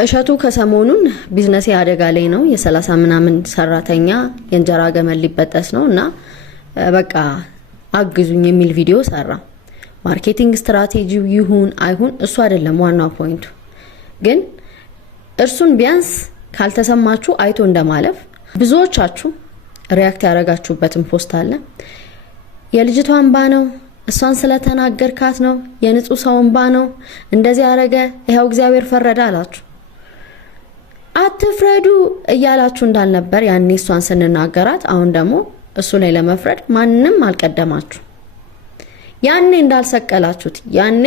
እሸቱ ከሰሞኑን ቢዝነስ አደጋ ላይ ነው። የ30 ምናምን ሰራተኛ የእንጀራ ገመል ሊበጠስ ነውና በቃ አግዙኝ የሚል ቪዲዮ ሰራ። ማርኬቲንግ ስትራቴጂው ይሁን አይሁን እሱ አይደለም ዋናው ፖይንቱ። ግን እርሱን ቢያንስ ካልተሰማችሁ አይቶ እንደማለፍ ብዙዎቻችሁ ሪያክት ያደረጋችሁበትን ፖስት አለ። የልጅቷ እንባ ነው፣ እሷን ስለተናገርካት ነው፣ የንጹህ ሰው እንባ ነው፣ እንደዚህ ያረገ ይሄው እግዚአብሔር ፈረደ አላችሁ። አትፍረዱ እያላችሁ እንዳልነበር ያኔ እሷን ስንናገራት፣ አሁን ደግሞ እሱ ላይ ለመፍረድ ማንንም አልቀደማችሁ። ያኔ እንዳልሰቀላችሁት ያኔ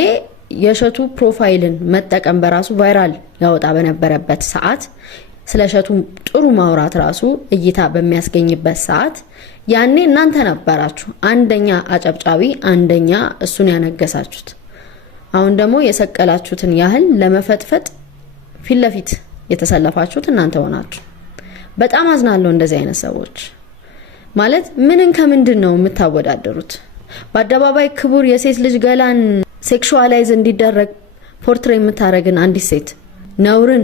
የእሸቱ ፕሮፋይልን መጠቀም በራሱ ቫይራል ያወጣ በነበረበት ሰዓት ስለ እሸቱ ጥሩ ማውራት ራሱ እይታ በሚያስገኝበት ሰዓት ያኔ እናንተ ነበራችሁ አንደኛ አጨብጫቢ፣ አንደኛ እሱን ያነገሳችሁት። አሁን ደግሞ የሰቀላችሁትን ያህል ለመፈጥፈጥ ፊት ለፊት የተሰለፋችሁት እናንተ ሆናችሁ። በጣም አዝናለሁ እንደዚህ አይነት ሰዎች። ማለት ምንን ከምንድን ነው የምታወዳደሩት? በአደባባይ ክቡር የሴት ልጅ ገላን ሴክሹዋላይዝ እንዲደረግ ፖርትሬት የምታረግን አንዲት ሴት ነውርን፣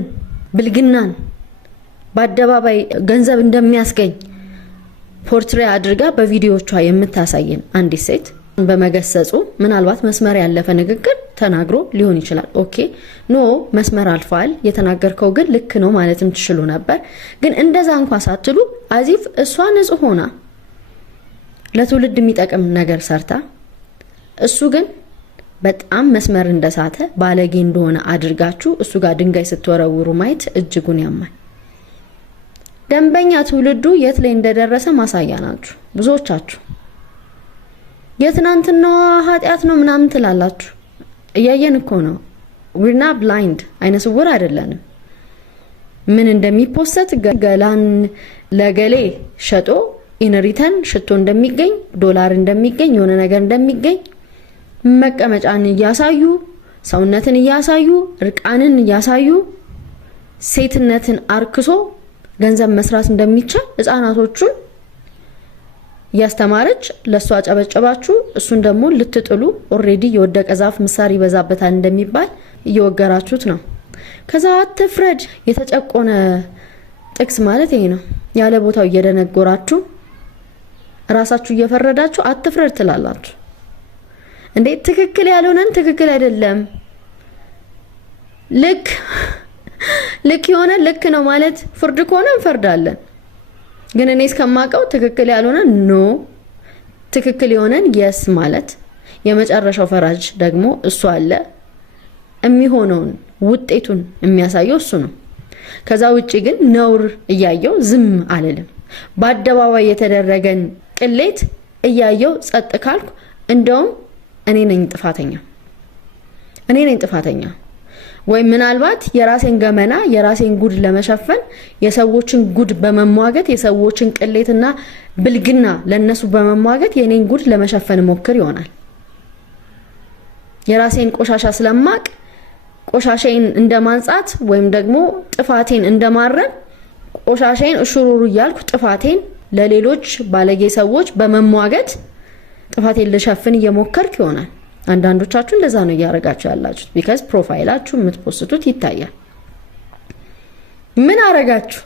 ብልግናን በአደባባይ ገንዘብ እንደሚያስገኝ ፖርትሬት አድርጋ በቪዲዮቿ የምታሳየን አንዲት ሴት በመገሰጹ ምናልባት መስመር ያለፈ ንግግር ተናግሮ ሊሆን ይችላል። ኦኬ ኖ መስመር አልፋል፣ የተናገርከው ግን ልክ ነው ማለትም ትችሉ ነበር። ግን እንደዛ እንኳን ሳትሉ አዚፍ እሷ ንጹህ ሆና ለትውልድ የሚጠቅም ነገር ሰርታ እሱ ግን በጣም መስመር እንደሳተ ባለጌ እንደሆነ አድርጋችሁ እሱ ጋር ድንጋይ ስትወረውሩ ማየት እጅጉን ያማል። ደንበኛ ትውልዱ የት ላይ እንደደረሰ ማሳያ ናችሁ ብዙዎቻችሁ። የትናንትናው ኃጢያት ነው ምናምን ትላላችሁ። እያየን እኮ ነው። we're not blind፣ አይነ ስውር አይደለንም። ምን እንደሚፖስት ገላን ለገሌ ሸጦ ኢንሪተን ሽቶ እንደሚገኝ፣ ዶላር እንደሚገኝ፣ የሆነ ነገር እንደሚገኝ መቀመጫን እያሳዩ ሰውነትን እያሳዩ እርቃንን እያሳዩ ሴትነትን አርክሶ ገንዘብ መስራት እንደሚቻል ህፃናቶቹን ያስተማረች ለሷ አጨበጨባችሁ። እሱን ደግሞ ልትጥሉ ኦሬዲ የወደቀ ዛፍ ምሳር ይበዛበታል እንደሚባል እየወገራችሁት ነው። ከዛ አትፍረድ የተጨቆነ ጥቅስ ማለት ይሄ ነው። ያለ ቦታው እየደነጎራችሁ ራሳችሁ እየፈረዳችሁ አትፍረድ ትላላችሁ። እንዴ ትክክል ያልሆነን ትክክል አይደለም ልክ የሆነ ልክ ነው ማለት ፍርድ ከሆነ እንፈርዳለን። ግን እኔ እስከማውቀው ትክክል ያልሆነ ኖ፣ ትክክል የሆነን የስ ማለት የመጨረሻው ፈራጅ ደግሞ እሱ አለ። የሚሆነውን ውጤቱን የሚያሳየው እሱ ነው። ከዛ ውጪ ግን ነውር እያየው ዝም አልልም። በአደባባይ የተደረገን ቅሌት እያየው ጸጥ ካልኩ እንደውም እኔ ነኝ ጥፋተኛ። ወይ ምናልባት የራሴን ገመና የራሴን ጉድ ለመሸፈን የሰዎችን ጉድ በመሟገት የሰዎችን ቅሌትና ብልግና ለነሱ በመሟገት የኔን ጉድ ለመሸፈን ሞክር ይሆናል። የራሴን ቆሻሻ ስለማቅ ቆሻሻዬን እንደማንጻት ወይም ደግሞ ጥፋቴን እንደማረም ቆሻሻዬን እሽሩሩ እያልኩ ጥፋቴን ለሌሎች ባለጌ ሰዎች በመሟገት ጥፋቴን ልሸፍን እየሞከርክ ይሆናል። አንዳንዶቻችሁ እንደዛ ነው እያረጋችሁ ያላችሁት። ቢካዝ ፕሮፋይላችሁ የምትፖስቱት ይታያል። ምን አረጋችሁ?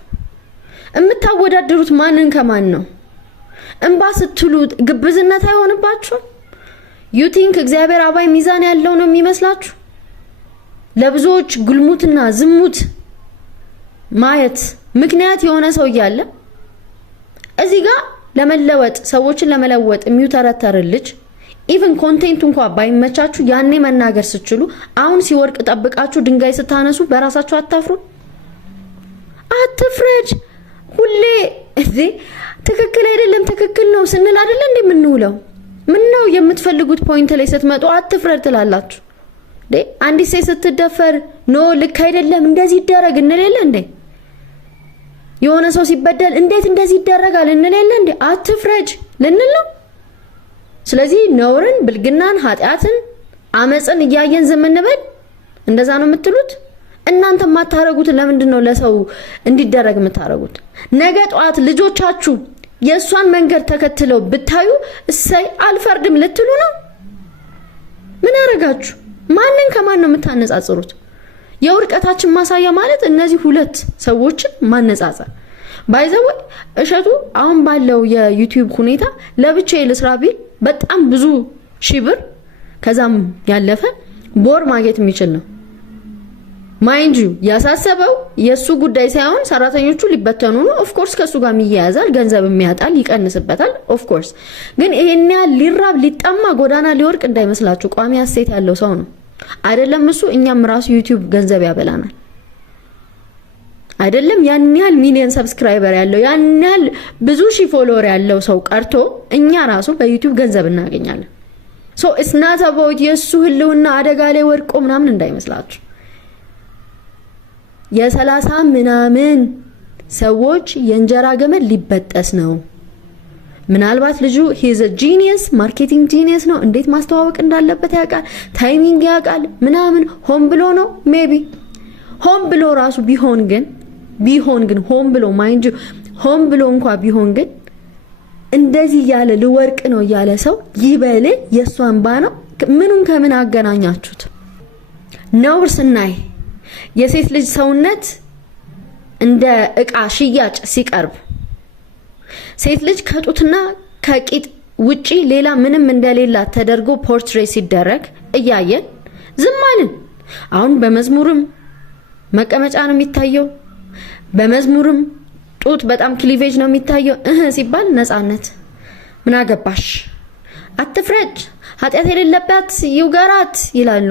የምታወዳደሩት ማንን ከማን ነው? እንባ ስትሉ ግብዝነት አይሆንባችሁ? ዩ ቲንክ እግዚአብሔር አባይ ሚዛን ያለው ነው የሚመስላችሁ? ለብዙዎች ግልሙትና ዝሙት ማየት ምክንያት የሆነ ሰው እያለ እዚህ ጋር ለመለወጥ ሰዎችን ለመለወጥ የሚውተረተር ልጅ ኢቭን ኮንቴንት እንኳን ባይመቻችሁ ያኔ መናገር ስትችሉ አሁን ሲወርቅ ጠብቃችሁ ድንጋይ ስታነሱ በራሳችሁ አታፍሩ? አትፍረድ። ሁሌ እዚህ ትክክል አይደለም ትክክል ነው ስንል አይደለ እንዴ የምንውለው? ምን ነው የምትፈልጉት ፖይንት ላይ ስትመጡ አትፍረድ ትላላችሁ? አንዲት ሴት ስትደፈር ኖ ልክ አይደለም እንደዚህ ይደረግ እንለለ እንዴ? የሆነ ሰው ሲበደል እንዴት እንደዚህ ይደረጋል እንለለ እንዴ? አትፍረድ ልንል ነው። ስለዚህ ነውርን፣ ብልግናን፣ ኃጢያትን፣ አመጽን እያየን ዝም እንበል? እንደዛ ነው የምትሉት? እናንተ ማታረጉት ለምንድን ነው ለሰው እንዲደረግ የምታረጉት? ነገ ጧት ልጆቻችሁ የሷን መንገድ ተከትለው ብታዩ እሰይ አልፈርድም ልትሉ ነው? ምን አረጋችሁ? ማንን ከማን ነው የምታነጻጽሩት? የውርቀታችን ማሳያ ማለት እነዚህ ሁለት ሰዎችን ማነጻጸር ባይዘው እሸቱ አሁን ባለው የዩቲዩብ ሁኔታ ለብቻዬ ልስራ ቢል በጣም ብዙ ሺህ ብር ከዛም ያለፈ ቦር ማግኘት የሚችል ነው። ማይንድ ዩ ያሳሰበው የሱ ጉዳይ ሳይሆን ሰራተኞቹ ሊበተኑ ነው። ኦፍ ኮርስ ከሱ ጋር የሚያያዛል፣ ገንዘብ የሚያጣል፣ ይቀንስበታል። ኦፍ ኮርስ ግን ይሄን ያህል ሊራብ ሊጠማ ጎዳና ሊወርቅ እንዳይመስላችሁ ቋሚ አሴት ያለው ሰው ነው አይደለም እሱ። እኛም ራሱ ዩቲዩብ ገንዘብ ያበላናል አይደለም። ያን ያህል ሚሊዮን ሰብስክራይበር ያለው ያን ያህል ብዙ ሺህ ፎሎወር ያለው ሰው ቀርቶ እኛ ራሱ በዩቲዩብ ገንዘብ እናገኛለን። ሶ ኢትስ ናት አባውት የሱ ህልውና አደጋ ላይ ወድቆ ምናምን እንዳይመስላችሁ። የ30 ምናምን ሰዎች የእንጀራ ገመድ ሊበጠስ ነው። ምናልባት ልጁ ሂዝ አ ጂኒየስ ማርኬቲንግ ጂኒየስ ነው። እንዴት ማስተዋወቅ እንዳለበት ያውቃል፣ ታይሚንግ ያውቃል ምናምን። ሆን ብሎ ነው ሜቢ ሆን ብሎ ራሱ ቢሆን ግን ሆን ብሎ ማይንድ ሆን ብሎ እንኳን ቢሆን ግን እንደዚህ ያለ ልወርቅ ነው ያለ ሰው ይበል የሱ እንባ ነው። ምኑን ከምን አገናኛችሁት? ነውር ስናይ የሴት ልጅ ሰውነት እንደ እቃ ሽያጭ ሲቀርብ ሴት ልጅ ከጡትና ከቂጥ ውጪ ሌላ ምንም እንደሌላ ተደርጎ ፖርትሬት ሲደረግ እያየን ዝም አልን። አሁን በመዝሙርም መቀመጫ ነው የሚታየው፣ በመዝሙርም ጡት በጣም ክሊቬጅ ነው የሚታየው ሲባል ነፃነት ምን አገባሽ አትፍረጅ ኃጢአት የሌለባት ይውገራት ይላሉ።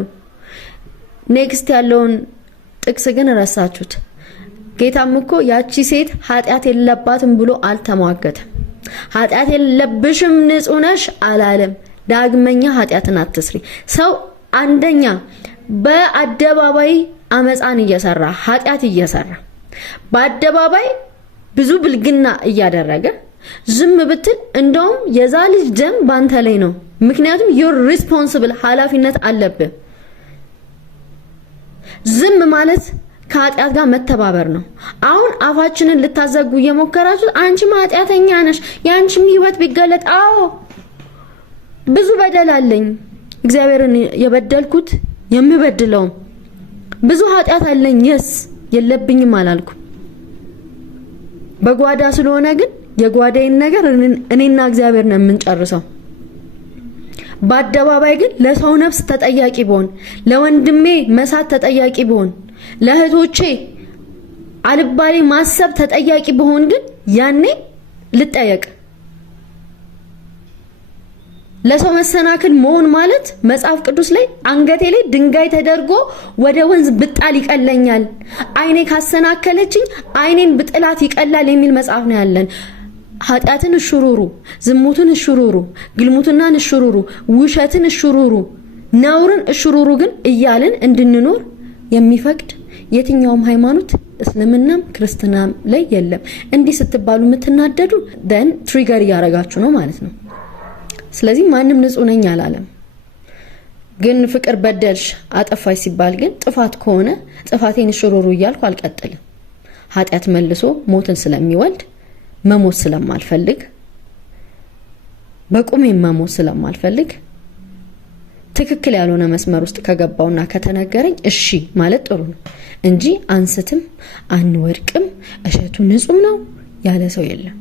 ኔክስት ያለውን ጥቅስ ግን ረሳችሁት። ጌታም እኮ ያቺ ሴት ኃጢአት የሌለባትም ብሎ አልተሟገተም። ኃጢአት የሌለብሽም ንጹህ ነሽ አላለም። ዳግመኛ ኃጢአትን አትስሪ። ሰው አንደኛ በአደባባይ አመፃን እየሰራ ኃጢአት እየሰራ በአደባባይ ብዙ ብልግና እያደረገ ዝም ብትል እንደውም የዛ ልጅ ደም ባንተ ላይ ነው። ምክንያቱም you're responsible ኃላፊነት አለብህ። ዝም ማለት ከኃጢአት ጋር መተባበር ነው። አሁን አፋችንን ልታዘጉ እየሞከራችሁ አንቺ ኃጢአተኛ ነሽ ያንቺም ህይወት ቢገለጥ አዎ ብዙ በደል አለኝ እግዚአብሔርን የበደልኩት የምበድለው ብዙ ኃጢአት አለኝ የስ የለብኝም አላልኩም። በጓዳ ስለሆነ ግን የጓዳዬን ነገር እኔና እግዚአብሔር ነው የምንጨርሰው። በአደባባይ ግን ለሰው ነፍስ ተጠያቂ ብሆን፣ ለወንድሜ መሳት ተጠያቂ ብሆን፣ ለእህቶቼ አልባሌ ማሰብ ተጠያቂ ብሆን ግን ያኔ ልጠየቅ። ለሰው መሰናክል መሆን ማለት መጽሐፍ ቅዱስ ላይ አንገቴ ላይ ድንጋይ ተደርጎ ወደ ወንዝ ብጣል ይቀለኛል፣ አይኔ ካሰናከለችኝ አይኔን ብጥላት ይቀላል የሚል መጽሐፍ ነው ያለን። ኃጢአትን እሽሩሩ፣ ዝሙትን እሽሩሩ፣ ግልሙትናን እሽሩሩ፣ ውሸትን እሽሩሩ፣ ነውርን እሽሩሩ ግን እያልን እንድንኖር የሚፈቅድ የትኛውም ሃይማኖት እስልምናም ክርስትናም ላይ የለም። እንዲህ ስትባሉ የምትናደዱ ደን ትሪገር እያረጋችሁ ነው ማለት ነው። ስለዚህ ማንም ንጹህ ነኝ አላለም። ግን ፍቅር በደልሽ አጠፋሽ ሲባል ግን ጥፋት ከሆነ ጥፋቴን እሽሩሩ እያልኩ አልቀጥልም። ኃጢአት መልሶ ሞትን ስለሚወልድ መሞት ስለማልፈልግ በቁሜ መሞት ስለማልፈልግ ትክክል ያልሆነ መስመር ውስጥ ከገባውና ከተነገረኝ እሺ ማለት ጥሩ ነው እንጂ አንስትም አንወድቅም እሸቱ ንጹህ ነው ያለ ሰው የለም።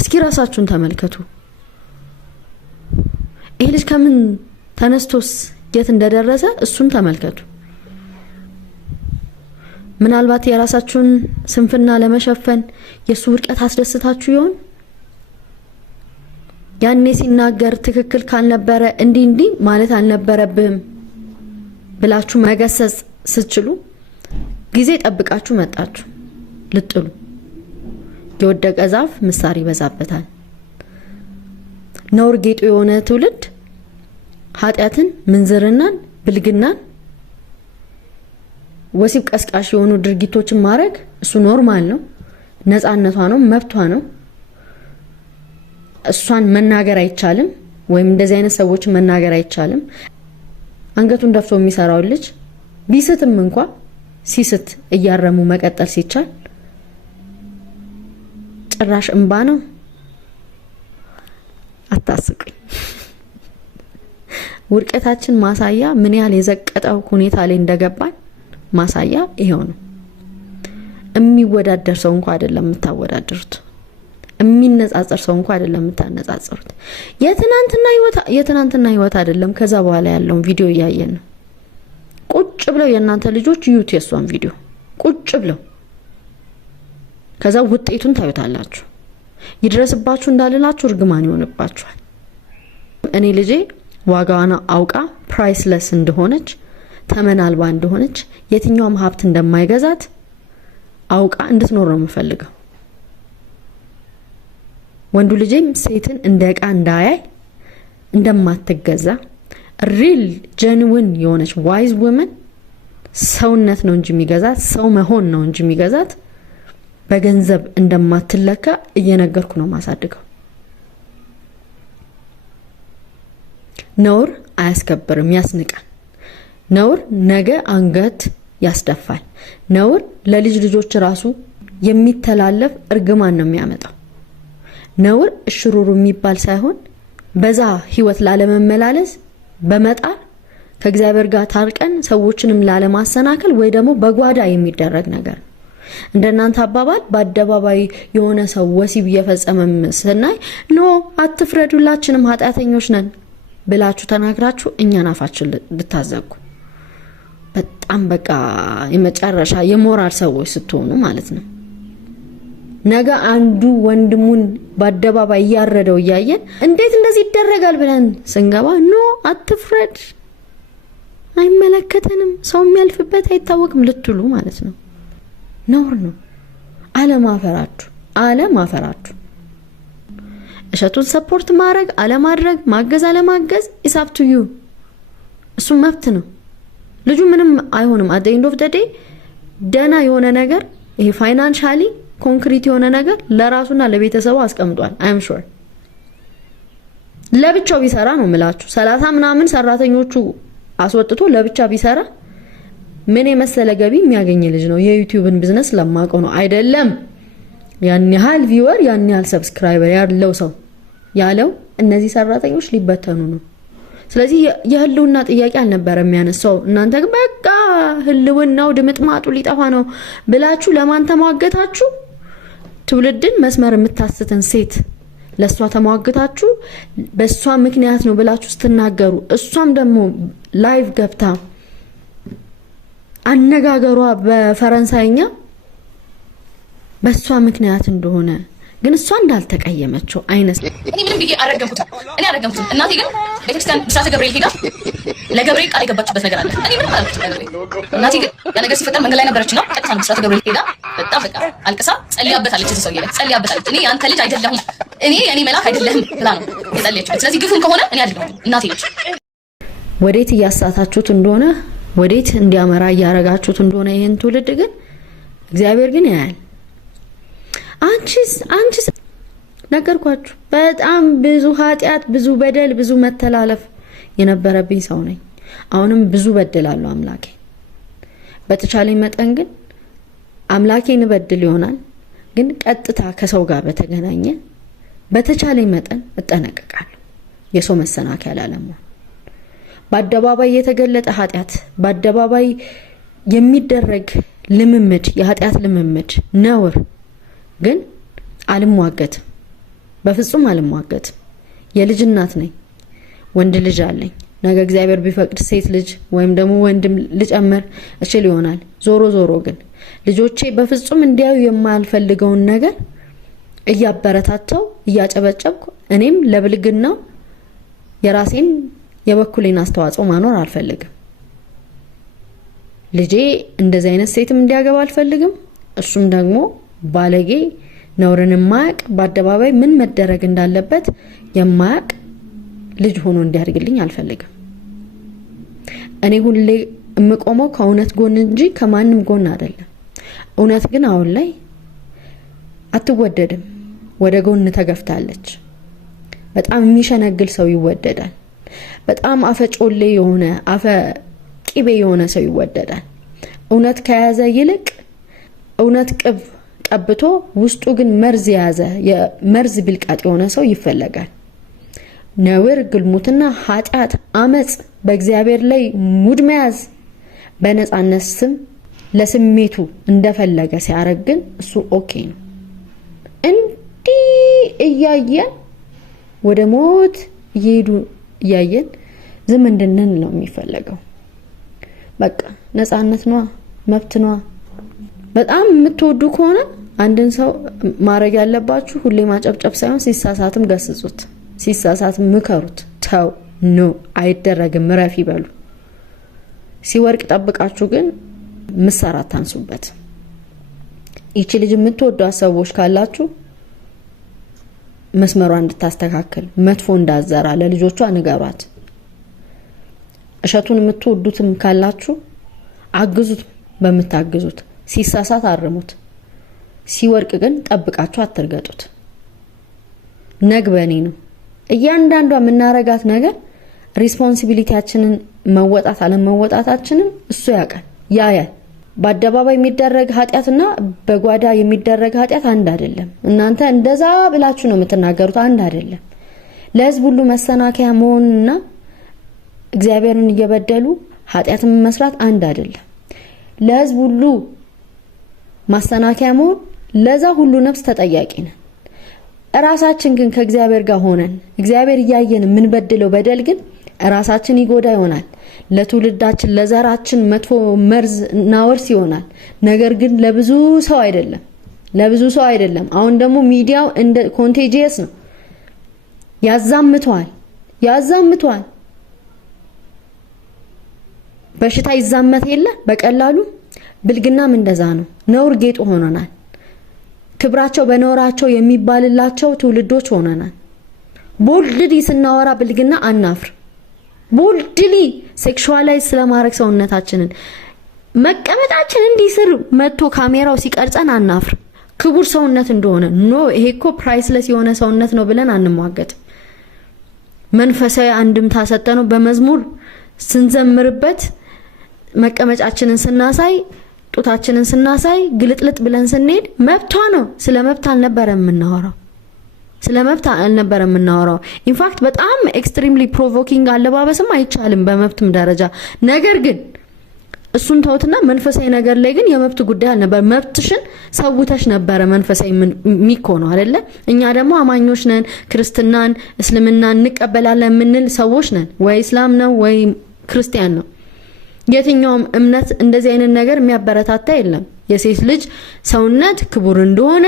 እስኪ ራሳችሁን ተመልከቱ። ይሄ ልጅ ከምን ተነስቶስ የት እንደደረሰ እሱን ተመልከቱ። ምናልባት የራሳችሁን ስንፍና ለመሸፈን የሱ ውድቀት አስደስታችሁ ይሆን? ያኔ ሲናገር ትክክል ካልነበረ እንዲህ ማለት አልነበረብህም ብላችሁ መገሰጽ ስትችሉ ጊዜ ጠብቃችሁ መጣችሁ ልጥሉ። የወደቀ ዛፍ ምሳር ይበዛበታል። ነውር ጌጡ የሆነ ትውልድ ኃጢአትን፣ ምንዝርናን፣ ብልግናን፣ ወሲብ ቀስቃሽ የሆኑ ድርጊቶችን ማድረግ እሱ ኖርማል ነው፣ ነፃነቷ ነው፣ መብቷ ነው። እሷን መናገር አይቻልም ወይም እንደዚህ አይነት ሰዎች መናገር አይቻልም። አንገቱን ደፍቶ የሚሰራው ልጅ ቢስትም እንኳን ሲስት እያረሙ መቀጠል ሲቻል ጭራሽ እንባ ነው። አታስቁኝ። ውርቀታችን ማሳያ ምን ያህል የዘቀጠው ሁኔታ ላይ እንደገባን ማሳያ ይሄው ነው። የሚወዳደር ሰው እንኳን አይደለም የምታወዳድሩት። የሚነጻጸር ሰው እንኳን አይደለም የምታነጻጽሩት። የትናንትና ህይወት አይደለም ከዛ በኋላ ያለውን ቪዲዮ እያየን ነው። ቁጭ ብለው የእናንተ ልጆች ዩት የሷን ቪዲዮ ቁጭ ብለው ከዛ ውጤቱን ታዩታላችሁ። ይድረስባችሁ እንዳልላችሁ እርግማን ይሆንባችኋል። እኔ ልጄ ዋጋዋን አውቃ ፕራይስለስ እንደሆነች ተመን አልባ እንደሆነች የትኛውም ሀብት እንደማይገዛት አውቃ እንድትኖር ነው የምፈልገው። ወንዱ ልጄም ሴትን እንደ ዕቃ እንዳያይ እንደማትገዛ ሪል ጀንዊን የሆነች ዋይዝ ውመን ሰውነት ነው እንጂ የሚገዛት ሰው መሆን ነው እንጂ የሚገዛት በገንዘብ እንደማትለካ እየነገርኩ ነው ማሳድገው። ነውር አያስከብርም፣ ያስንቃል። ነውር ነገ አንገት ያስደፋል። ነውር ለልጅ ልጆች ራሱ የሚተላለፍ እርግማን ነው የሚያመጣው። ነውር እሽሩሩ የሚባል ሳይሆን በዛ ህይወት ላለመመላለስ በመጣር ከእግዚአብሔር ጋር ታርቀን ሰዎችንም ላለማሰናከል ወይ ደግሞ በጓዳ የሚደረግ ነገር ነው። እንደናንተ አባባል በአደባባይ የሆነ ሰው ወሲብ እየፈጸመም ስናይ ኖ አትፍረዱ ሁላችንም ኃጢአተኞች ነን ብላችሁ ተናግራችሁ እኛን አፋችን ልታዘጉ በጣም በቃ የመጨረሻ የሞራል ሰዎች ስትሆኑ ማለት ነው። ነገ አንዱ ወንድሙን በአደባባይ ያረደው እያየን እንዴት እንደዚህ ይደረጋል ብለን ስንገባ ኖ አትፍረድ አይመለከተንም ሰው የሚያልፍበት አይታወቅም ልትሉ ማለት ነው። ነውር ነው። አለማፈራችሁ እሸቱን ሰፖርት ማድረግ አለማድረግ ማገዝ አለማገዝ is up to you። እሱ መብት ነው። ልጁ ምንም አይሆንም። at the end of the day ደና የሆነ ነገር ይሄ ፋይናንሻሊ ኮንክሪት የሆነ ነገር ለራሱና ለቤተሰቡ አስቀምጧል። I am sure ለብቻው ቢሰራ ነው የምላችሁ 30 ምናምን ሰራተኞቹ አስወጥቶ ለብቻ ቢሰራ ምን የመሰለ ገቢ የሚያገኝ ልጅ ነው። የዩቲዩብን ቢዝነስ ለማቀው ነው አይደለም ያን ያህል ቪወር ያን ያህል ሰብስክራይበር ያለው ሰው ያለው እነዚህ ሰራተኞች ሊበተኑ ነው። ስለዚህ የህልውና ጥያቄ አልነበረም የሚያነሳው። እናንተ ግን በቃ ህልውናው ድምጥማጡ ሊጠፋ ነው ብላችሁ ለማን ተሟገታችሁ? ትውልድን መስመር የምታስተን ሴት ለሷ ተሟገታችሁ። በሷ ምክንያት ነው ብላችሁ ስትናገሩ እሷም ደግሞ ላይቭ ገብታ አነጋገሯ በፈረንሳይኛ በሷ ምክንያት እንደሆነ ግን እሷ እንዳልተቀየመችው አይነት እኔ ምንም ብዬ አረጋግኩት። እናቴ ግን ቤተክርስቲያን ብስራተ ገብርኤል ሄዳ ለገብርኤል ቃል የገባችበት ነገር አለ። እኔ ምንም አላልኩት። እናቴ ግን ያ ነገር ሲፈጠር መንገድ ላይ ነበረችና ቀጥታ ብስራተ ገብርኤል ሄዳ በጣም በቃ አልቅሳ ጸልያበታለች። እዚህ ሰውዬ ላይ ጸልያበታለች። እኔ ያንተ ልጅ አይደለሁም እኔ የኔ መልአክ አይደለህም ብላ ነው የጸለየችው። ስለዚህ ግፉን ከሆነ እኔ አይደለሁም እናቴ ነች። ወዴት እያሳታችሁት እንደሆነ ወዴት እንዲያመራ እያረጋችሁት እንደሆነ ይሄን ትውልድ ግን እግዚአብሔር ግን ያያል። አንቺስ ነገርኳችሁ። በጣም ብዙ ኃጢያት፣ ብዙ በደል፣ ብዙ መተላለፍ የነበረብኝ ሰው ነኝ። አሁንም ብዙ በደላለሁ አምላኬ። በተቻለኝ መጠን ግን አምላኬን በድል ይሆናል ግን ቀጥታ ከሰው ጋር በተገናኘ በተቻለኝ መጠን እጠነቀቃለሁ። የሰው መሰናከያ ላለመሆን በአደባባይ የተገለጠ ኃጢያት በአደባባይ የሚደረግ ልምምድ የኃጢያት ልምምድ ነውር ግን አልሟገትም። በፍጹም አልሟገትም። የልጅ እናት ነኝ። ወንድ ልጅ አለኝ። ነገ እግዚአብሔር ቢፈቅድ ሴት ልጅ ወይም ደግሞ ወንድም ልጨምር እችል ይሆናል። ዞሮ ግን ልጆቼ በፍጹም እንዲያዩ የማልፈልገውን ነገር እያበረታታው እያጨበጨብኩ እኔም ለብልግናው የራሴን የበኩሌን አስተዋጽኦ ማኖር አልፈልግም። ልጄ እንደዚህ አይነት ሴትም እንዲያገባ አልፈልግም። እሱም ደግሞ ባለጌ ነውርን የማያቅ በአደባባይ ምን መደረግ እንዳለበት የማያቅ ልጅ ሆኖ እንዲያድግልኝ አልፈልግም። እኔ ሁሌ የምቆመው ከእውነት ጎን እንጂ ከማንም ጎን አይደለም። እውነት ግን አሁን ላይ አትወደድም፣ ወደ ጎን ተገፍታለች። በጣም የሚሸነግል ሰው ይወደዳል። በጣም አፈጮሌ የሆነ አፈ ቂቤ የሆነ ሰው ይወደዳል። እውነት ከያዘ ይልቅ እውነት ቅብ ቀብቶ ውስጡ ግን መርዝ የያዘ የመርዝ ቢልቃጥ የሆነ ሰው ይፈለጋል። ነውር፣ ግልሙትና፣ ኃጢአት፣ አመጽ፣ በእግዚአብሔር ላይ ሙድ መያዝ በነፃነት ስም ለስሜቱ እንደፈለገ ሲያረግን እሱ ኦኬ ነው። እንዲህ እያየን ወደ ሞት እየሄዱ እያየን ዝም እንድንል ነው የሚፈለገው። በቃ ነፃነት ነው፣ መብት ነው። በጣም የምትወዱ ከሆነ አንድን ሰው ማድረግ ያለባችሁ ሁሌ ማጨብጨብ ሳይሆን ሲሳሳትም ገስጹት፣ ሲሳሳትም ምከሩት። ተው ኖ አይደረግም ረፊ በሉ። ሲወርቅ ጠብቃችሁ ግን ምሳራት ታንሱበት። ይቺ ልጅ የምትወዷት ሰዎች ካላችሁ መስመሯን እንድታስተካክል መጥፎ እንዳዘራ ለልጆቿ ንገሯት። እሸቱን የምትወዱትም ካላችሁ አግዙት፣ በመታገዙት ሲሳሳት አርሙት። ሲወርቅ ግን ጠብቃችሁ አትርገጡት። ነግበኔ ነው እያንዳንዷ የምናረጋት ነገር ሪስፖንሲቢሊቲያችንን መወጣት አለመወጣታችንን እሱ ያውቃል፣ ያያል። በአደባባይ የሚደረግ ኃጢአትና በጓዳ የሚደረግ ኃጢአት አንድ አይደለም። እናንተ እንደዛ ብላችሁ ነው የምትናገሩት፣ አንድ አይደለም። ለህዝብ ሁሉ መሰናከያ መሆንና እግዚአብሔርን እየበደሉ ኃጢአትን መስራት አንድ አይደለም። ለህዝብ ሁሉ ማሰናከያ መሆን ለዛ ሁሉ ነፍስ ተጠያቂ ነን። ራሳችን ግን ከእግዚአብሔር ጋር ሆነን እግዚአብሔር እያየን የምንበድለው በደል ግን ራሳችን ይጎዳ ይሆናል። ለትውልዳችን ለዘራችን መጥፎ መርዝ እና ወርስ ይሆናል። ነገር ግን ለብዙ ሰው አይደለም። አሁን ደግሞ ሚዲያው እንደ ኮንቴጂየስ ነው፣ ያዛምቷል። በሽታ ይዛመት የለ በቀላሉ። ብልግናም እንደዛ ነው። ነውር ጌጡ ሆነናል። ክብራቸው በነውራቸው የሚባልላቸው ትውልዶች ሆነናል። ቦልድሊ ስናወራ ብልግና አናፍር። ቦልድሊ ሴክሹዋላይዝ ስለማድረግ ሰውነታችንን መቀመጣችን እንዲስር መጥቶ ካሜራው ሲቀርጸን አናፍር። ክቡር ሰውነት እንደሆነ ይሄ እኮ ፕራይስለስ የሆነ ሰውነት ነው ብለን አንሟገት። መንፈሳዊ አንድምታ ሰጠነው በመዝሙር ስንዘምርበት መቀመጫችንን ስናሳይ ጡታችንን ስናሳይ ግልጥልጥ ብለን ስንሄድ መብቷ ነው። ስለ መብት አልነበረ የምናወራው። ኢንፋክት በጣም ኤክስትሪምሊ ፕሮቮኪንግ አለባበስም አይቻልም በመብትም ደረጃ። ነገር ግን እሱን ተውትና መንፈሳዊ ነገር ላይ ግን የመብት ጉዳይ አልነበር። መብትሽን ሰውተሽ ነበረ መንፈሳዊ ሚኮ ነው አይደለ? እኛ ደግሞ አማኞች ነን። ክርስትናን እስልምናን እንቀበላለን የምንል ሰዎች ነን። ወይ እስላም ነው ወይ ክርስቲያን ነው። የትኛውም እምነት እንደዚህ አይነት ነገር የሚያበረታታ የለም። የሴት ልጅ ሰውነት ክቡር እንደሆነ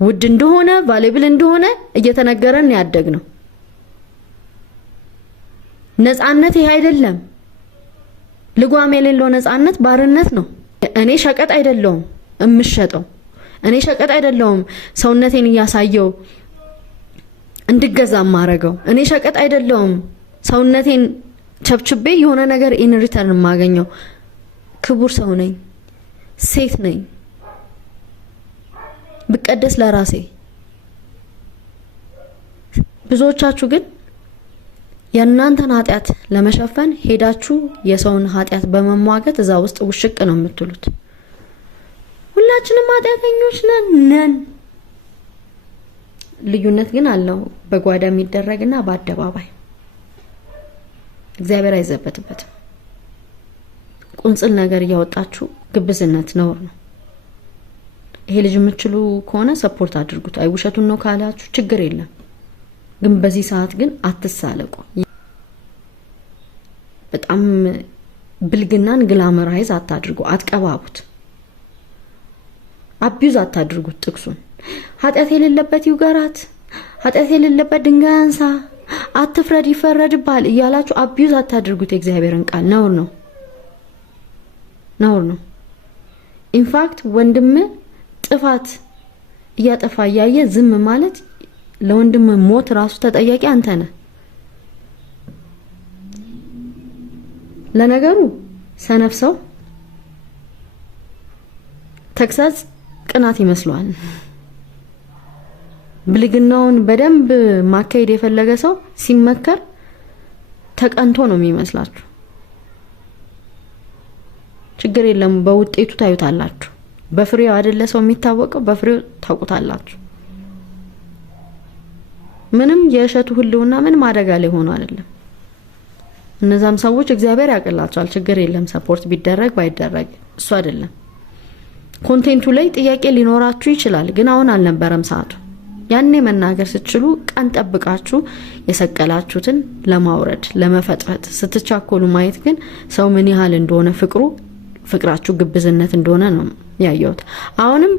ውድ እንደሆነ ቫሌብል እንደሆነ እየተነገረን ያደግ ነው። ነፃነት ይሄ አይደለም። ልጓም የሌለው ነፃነት ባርነት ነው። እኔ ሸቀጥ አይደለሁም እምሸጠው። እኔ ሸቀጥ አይደለሁም ሰውነቴን እያሳየው እንድገዛ ማረገው። እኔ ሸቀጥ አይደለሁም ሰውነቴን ቸብችቤ የሆነ ነገር ኢን ሪተርን ማገኘው። ክቡር ሰው ነኝ፣ ሴት ነኝ። ብቀደስ ለራሴ። ብዙዎቻችሁ ግን የእናንተን ኃጢአት ለመሸፈን ሄዳችሁ የሰውን ኃጢአት በመሟገት እዛ ውስጥ ውሽቅ ነው የምትሉት። ሁላችንም ኃጢአተኞች ነን። ልዩነት ግን አለው በጓዳ የሚደረግና በአደባባይ። እግዚአብሔር አይዘበትበትም። ቁንጽል ነገር እያወጣችሁ ግብዝነት ነውር ነው። ይሄ ልጅ የምትችሉ ከሆነ ሰፖርት አድርጉት። አይ ውሸቱን ነው ካላችሁ ችግር የለም። ግን በዚህ ሰዓት ግን አትሳለቁ። በጣም ብልግናን ግላመራይዝ አታድርጉ፣ አትቀባቡት፣ አቢዩዝ አታድርጉት። ጥቅሱን ኃጢአት የሌለበት ይውገራት፣ ኃጢአት የሌለበት ድንጋይ አንሳ፣ አትፍረድ ይፈረድባል እያላችሁ አቢዩዝ አታድርጉት። የእግዚአብሔርን ቃል ነውር ነው። ኢንፋክት ወንድም ጥፋት እያጠፋ እያየ ዝም ማለት ለወንድም ሞት ራሱ ተጠያቂ አንተ ነህ። ለነገሩ ሰነፍ ሰው ተክሳጽ ቅናት ይመስሏል። ብልግናውን በደንብ ማካሄድ የፈለገ ሰው ሲመከር ተቀንቶ ነው የሚመስላችሁ። ችግር የለም፣ በውጤቱ ታዩታላችሁ። በፍሬው አይደለ ሰው የሚታወቀው፣ በፍሬው ታውቁታላችሁ። ምንም የእሸቱ ህልውና ምንም አደጋ ላይ ሆኖ አይደለም። እነዛም ሰዎች እግዚአብሔር ያቀላቸዋል፣ ችግር የለም ሰፖርት ቢደረግ ባይደረግ እሱ አይደለም። ኮንቴንቱ ላይ ጥያቄ ሊኖራችሁ ይችላል፣ ግን አሁን አልነበረም ሰዓቱ። ያኔ መናገር ስትችሉ ቀን ጠብቃችሁ የሰቀላችሁትን ለማውረድ ለመፈጥፈጥ ስትቻኮሉ ማየት ግን ሰው ምን ያህል እንደሆነ ፍቅራችሁ ግብዝነት እንደሆነ ነው ያየሁት። አሁንም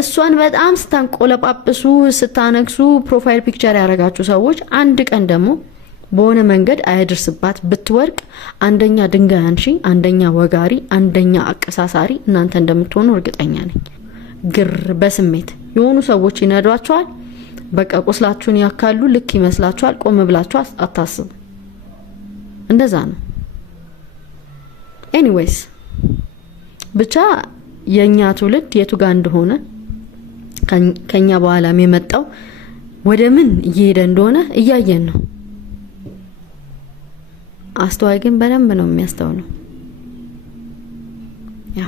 እሷን በጣም ስታንቆለጳጵሱ ስታነክሱ ፕሮፋይል ፒክቸር ያደረጋችሁ ሰዎች አንድ ቀን ደግሞ በሆነ መንገድ አያድርስባት ብትወርቅ አንደኛ ድንጋይ አንሺ፣ አንደኛ ወጋሪ፣ አንደኛ አቀሳሳሪ እናንተ እንደምትሆኑ እርግጠኛ ነኝ። ግር በስሜት የሆኑ ሰዎች ይነዷቸዋል። በቃ ቁስላችሁን ያካሉ ልክ ይመስላችኋል። ቆም ብላችሁ አታስቡ። እንደዛ ነው። ኤኒዌይስ ብቻ የኛ ትውልድ የቱ ጋር እንደሆነ ከኛ በኋላም የመጣው ወደ ምን እየሄደ እንደሆነ እያየን ነው። አስተዋይ ግን በደንብ ነው የሚያስተውለው። ያ